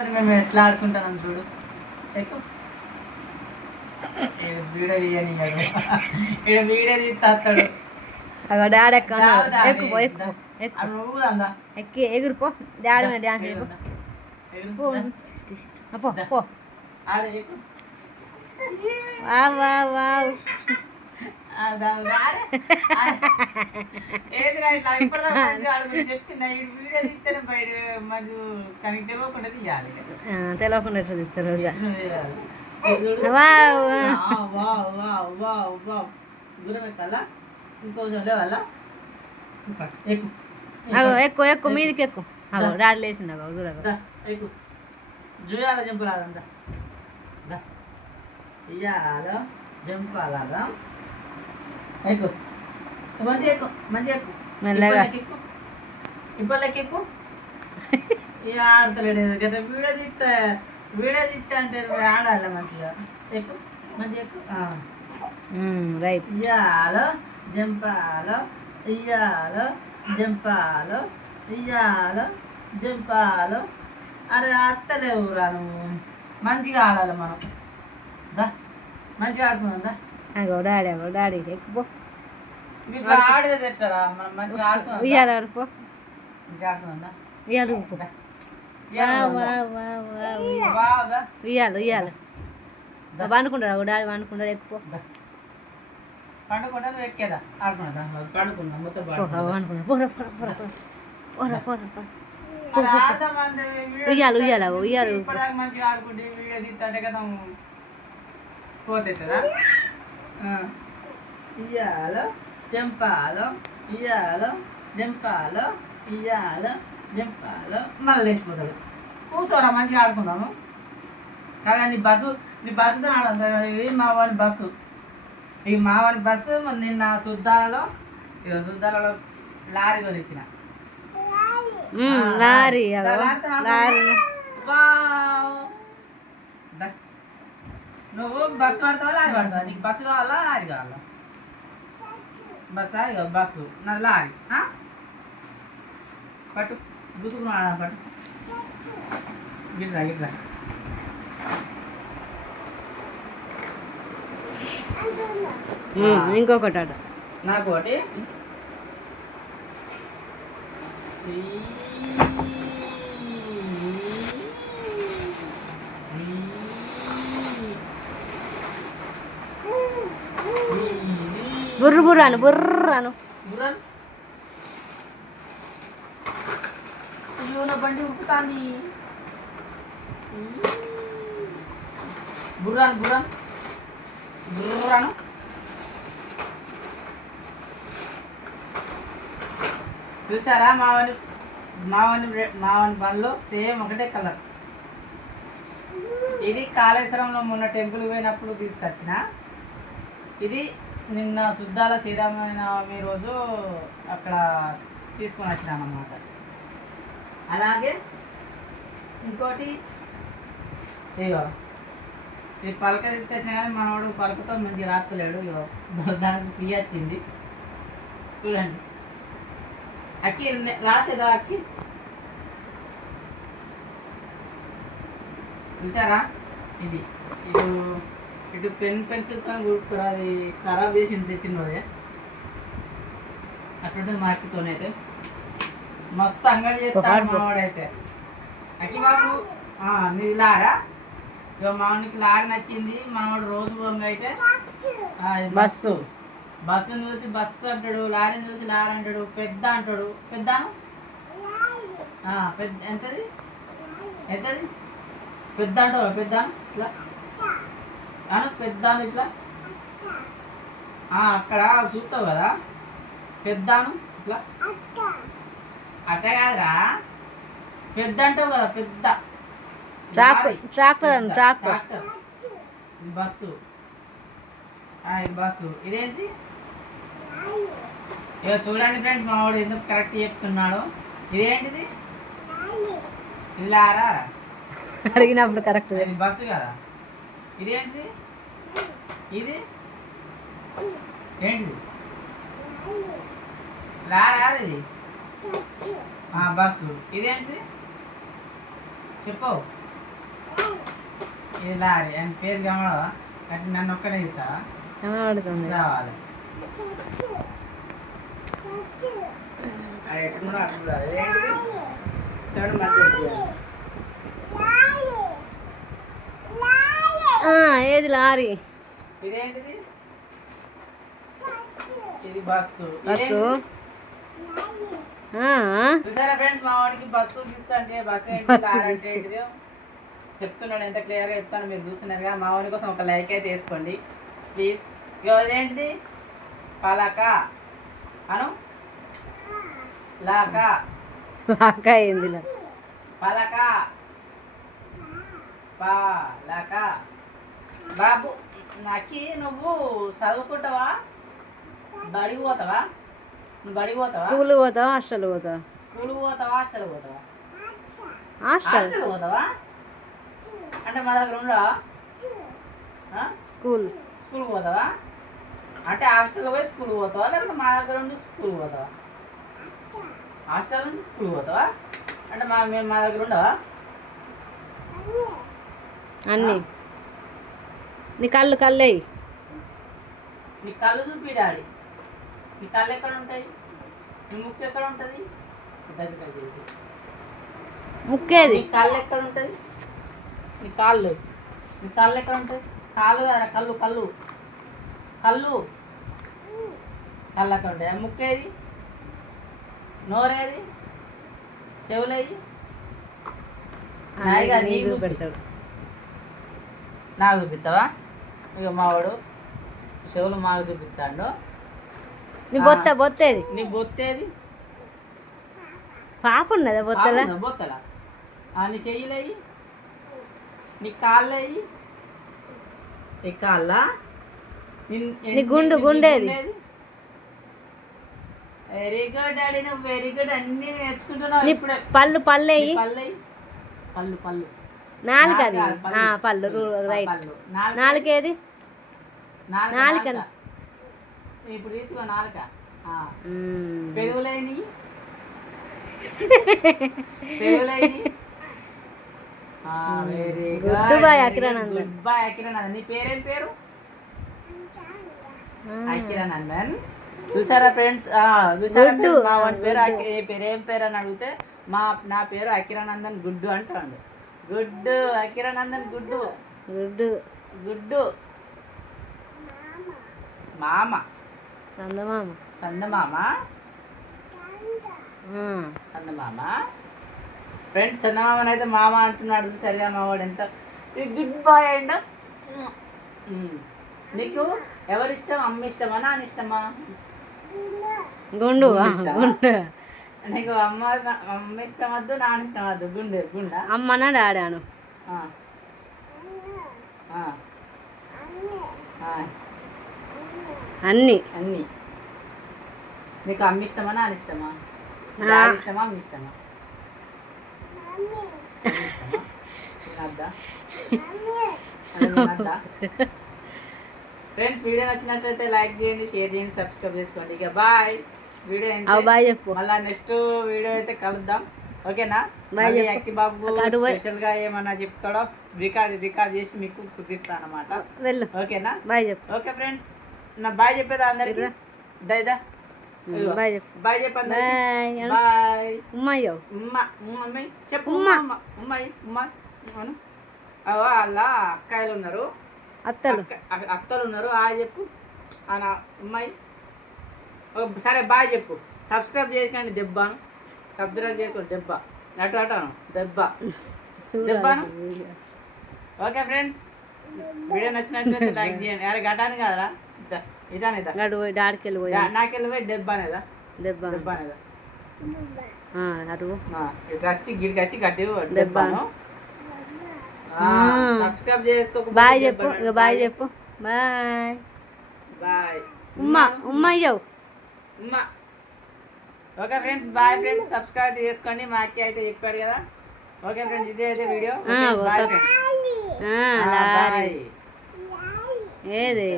మేము ఎట్లా ఆడుకుంటాం చూడు. ఎక్కువ వీడియో తీయని ఇక్కడ వీడియో తీస్తాడు. డాడీ ఎక్కి ఎగురుపో డాడీ మీద డాన్స్ పో. ఏది ఇట్లా ఇప్పుడు చెప్తున్నా వీడియో తీస్తేనే బయట మరి కానీ తెలియకుండా తీయాలి. తెలియకుండా ఎట్లా తీస్తారు. దూరం పెట్టాలా ఇంకొంచెం లేవాలా ఎక్కువ ఎక్కువ మీదికి ఎక్కువ డాడీ లేచింది ఎక్కువ జూయాల జంపులాదంతా ఇయ్యాలో జంపాలరా ఎక్కువ మంచి ఎక్కువ మంచి ఎక్కువ మెల్లగా ఇప్పటికి ఎక్కువ ఇక ఆడతలేడు. కదా వీడియో తీస్తే అంటే ఆడాలి మంచిగా. ఎక్కువ మంచి ఎక్కువ రైట్. ఇయ్యాలో జంపాలో ఇయ్యాలో జంపాలో ఇయ్యాలో జంపాలో. అరే ఆడతలేవు రా నువ్వు. మంచిగా ఆడాలి మనం. దా మంచిగా ఆడుకుందా. డాడీ డాడీ ఎక్కువ ఇప్పుడు ఆడేది తెస్తారా మనం మంచిగా ఆడుకుందా. ఉయ్యాలి ఆడుకో మంచిగా ఆడుకుందా. ఉయ్యాలి ఉయ్యాలి ఉయ్యాలి పండుకుంటాడు డాడీ పండుకుంటాడు ఎక్కువ పండుకుంటా నువ్వు ఎక్కేదా ఆడుకున్నా పండుకున్నా మొత్తం ఉయ్యాలి ఉయ్యాలి ఉయ్యాలి ఇప్పటిదాకా మంచిగా ఆడుకుంటే వీడియో తీస్తుంటే కదా పోతే కదా. ఇయ్యాలో జంపాలో ఇయ్యాలో జంపాలో ఇయ్యాలో జంపాలో మళ్ళీ లేచిపోతాడు. కూర్చోరా మంచిగా ఆడుకున్నాము కదా. నీ బస్సుతో ఆడంతా. ఇది మా వాని బస్సు. ఈ మా వాని బస్సు నిన్న సుద్దాలలో లారీ కొనిచ్చిన. లారీ నువ్వు బస్సు పడతావా లారీ పడతావా? నీకు బస్సు కావాలా లారీ కావాలా? బస్సా ఇక బస్సు నాది లారీ. పట్టు గుసుకున్నా పట్టు గిట్రా గిట్రా. ఇంకొకటి అట నాకు ఒకటి. బుర్రు బుర్రాను బుర్రాను నా బండి ఉప్పుతాంది. బుర్రాను బుర్రాను బుర్రాను చూసారా? మావని బండ్లో సేమ్ ఒకటే కలర్. ఇది కాళేశ్వరంలో మొన్న టెంపుల్ పోయినప్పుడు తీసుకొచ్చిన. ఇది నిన్న శుద్ధాల శ్రీరామనవమి రోజు అక్కడ తీసుకొని వచ్చినాను అన్నమాట. అలాగే ఇంకోటి ఇగో ఈ పలక తీసుకొచ్చినా కానీ మనవాడు పలకతో మంచి రాత్తలేడు. ఇగో దానికి ఫ్రీ వచ్చింది చూడండి. అక్కి రాసేదా అక్కి చూసారా? ఇది ఇటు పెన్సిల్తో కూడుకురా. అది ఖరాబ్ చేసి తెచ్చినోదే అటుంటుంది మా అక్కితోనైతే. మస్తు అంగడి చేస్తాడు మావాడైతే. అక్కి బాబు నీది లారా? ఇక మావాడికి లారీ నచ్చింది. మావాడు రోజు బొంగ అయితే బస్సును చూసి బస్సు అంటాడు, లారీని చూసి లారీ అంటాడు, పెద్ద అంటాడు. పెద్దాను పెద్ద ఎంతది ఎంతది పెద్ద అంటావా? పెద్దాను ఇట్లా పెద్దాను ఇట్లా అక్కడ చూస్తావు కదా పెద్దాను ఇట్లా. అట్ట కాదురా పెద్ద అంటావు కదా. పెద్ద ట్రాక్టర్ బస్సు. ఇది బస్సు. ఇదేంటి? ఇక చూడండి ఫ్రెండ్స్ మా వాడు ఎందుకు కరెక్ట్ చెప్తున్నాడు. ఇదేంటిది? ఇలారా అడిగినప్పుడు కరెక్ట్. ఇది బస్సు కదా. ఇదేంటిది? ఇది ఏంటిది? లారా ఇది బస్సు. ఇదేంటిది చెప్పు. ఇది లారీ అని పేరు గమనవా అంటే నన్ను ఒక్కనే ఇస్తావా కనబడుతుంది రావాలి అది ఎట్టుకున్నా అట్లా ఏంటిది చూడండి మధ్య ఏది లారీ ఇదేంటిది ఇది బస్సు బస్సు చూసారా ఫ్రెండ్స్ మా వాడికి బస్సు గిస్సు అంటే బస్సు ఏంటి బస్సు కార్ అంటే గిస్సు. ఏంటిదో చెప్తున్నాడు ఎంత క్లియర్గా చెప్తాను మీరు చూస్తున్నారు కదా మా వాడి కోసం ఒక లైక్ అయితే వేసుకోండి ప్లీజ్ ఇదేంటిది పలక అను లాక లాక ఏంది పలక పలక బాబు నాకి నువ్వు చదువుకుంటావా బడికి పోతావా నువ్వు బడికి పోతావా స్కూల్ పోతావా హాస్టల్ పోతావా స్కూల్ పోతావా హాస్టల్ పోతావా హాస్టల్ హాస్టల్ పోతావా అంటే మా దగ్గర ఉండవా స్కూల్ స్కూల్ పోతావా అంటే హాస్టల్ పోయి స్కూల్ పోతావా లేకపోతే మా దగ్గర ఉండి స్కూల్ పోతావా హాస్టల్ నుంచి స్కూల్ పోతావా అంటే మేము మా దగ్గర ఉండవా అన్నీ నీ కళ్ళు కళ్ళేయి నీ కళ్ళు చూపి డాడీ నీ కళ్ళు ఎక్కడ ఉంటాయి నీ ముక్కు ఎక్కడ ఉంటుంది ముక్కేది నీ కళ్ళు ఎక్కడ ఉంటుంది నీ కాళ్ళు ఎక్కడ ఉంటుంది కాళ్ళు కదా కళ్ళు కళ్ళు కళ్ళు కళ్ళు అక్కడ ఉంటాయి ముక్కేది నోరేది చెవులేది నాయిగా నీకు చూపెడతాడు పెడతాడు నాకు చూపిస్తావా ఇక మావాడు చెవులు మాకు చూపిస్తాడు నీ బొత్త బొత్తేది నీ బొత్తేది పాప ఉన్నదా బొత్తలా బొత్తలా నీ చెయ్యిలయ్యి నీ కాళ్ళయ్యి నీ కాళ్ళ నీ గుండు గుండేది వెరీ గుడ్ డాడీ నువ్వు వెరీ గుడ్ అన్ని నేర్చుకుంటున్నావు నీ ఇప్పుడే పళ్ళు పళ్ళేయి పళ్ళయ్యి పళ్ళు పళ్ళు నాలుక అది పళ్ళు. పళ్ళు రైట్ పళ్ళు నాలుకేది నాలుక నాలుక. ఇప్పుడు ఇదిగో నాలుక పెరుగులేని పెరుగులేని very Good boy, Akhiranandan. Good boy Akhiranandan నీ పేరేం పేరు అఖిరానందన్ చూసారా ఫ్రెండ్స్ చూసారా గుడ్డు. friends? మా వాడి పేరు ఏ పేరు ఏం పేరు అని అడిగితే నా పేరు అఖిరానందన్ గుడ్డు అంటాడు గుడ్డు అఖిరానందన్ గుడ్డు గుడ్డు గుడ్డు మామ చందమామ చందమామ చందమామ ఫ్రెండ్స్ చందమామని అయితే మామ అంటున్నాడు సరిగా మావాడు ఎంత గుడ్ బాయ్ అండ్ నీకు ఎవరిష్టం అమ్మ ఇష్టమా నాన్న ఇష్టమా గుండు ఇష్టమా? గుండు నీకు అమ్మ ఇష్టం వద్దు నాన్న ఇష్టం వద్దు గుండా అమ్మనా డాడాను ఆ. ఆ. ఆ. అన్నీ అన్నీ నీకు అమ్మ ఇష్టమా నాన్న ఇష్టమా డాడీ ఇష్టమా అమ్మ ఇష్టమా అమ్మ ఇష్టమా? తినద్దా? అన్నం తినద్దా? ఫ్రెండ్స్ వీడియో నచ్చినట్లయితే లైక్ చేయండి షేర్ చేయండి సబ్స్క్రైబ్ చేసుకోండి ఇక బాయ్ వీడియో అవు బాయ్ చెప్పు మళ్ళీ నెక్స్ట్ వీడియో అయితే కలుద్దాం ఓకేనా Bye మళ్ళీ చెప్పు. యాక్టివ్ బాబు అక్కడ అటు పోయి. స్పెషల్ గా ఏమన్నా చెప్తాడో రికార్డ్ చేసి మీకు చూపిస్తాను అనమాట వెళ్ళు ఓకేనా బాయ్ చెప్పు ఓకే ఫ్రెండ్స్ నా బాయ్ చెప్పేదా అందరికి దైదా బాయ్ చెప్పు బాయ్ చెప్పండి బాయ్ బాయ్ ఉమ్మయ్యో మమ్మీ చెప్పు ఉమ్మ. ఉమ్మాయి అను అలా అక్కాయలు ఉన్నారు అత్తలు అత్తలు ఉన్నారు ఆ చెప్పు అన్న అమ్మాయి సరే బాయ్ చెప్పు సబ్స్క్రైబ్ చేయకండి దెబ్బను సబ్స్క్రైబ్ చేయకండి దెబ్బ అటు అటాను దెబ్బ దెబ్బను ఓకే ఫ్రెండ్స్ వీడియో నచ్చినట్లయితే లైక్ చేయండి అరే గటాని కాదా ఇదాని ఇదా గడు పోయి డాడికి వెళ్ళి పోయి నాకెళ్ళి పోయి దెబ్బ అనేదా దెబ్బ దెబ్బ అనేదా అటు ఇటు వచ్చి గిడికి వచ్చి గట్టి దెబ్బను. దెబ్బను సబ్స్క్రైబ్ చేసుకోక బాయ్ చెప్పు ఇక బాయ్ చెప్పు బాయ్ బాయ్ ఉమ్మయ్యో okay friends bye friends subscribe చేసుకోండి మా అక్క అయితే చెప్పాడు కదా ఓకే ఫ్రెండ్స్ ఇదే అయితే వీడియో బాయ్ ఏది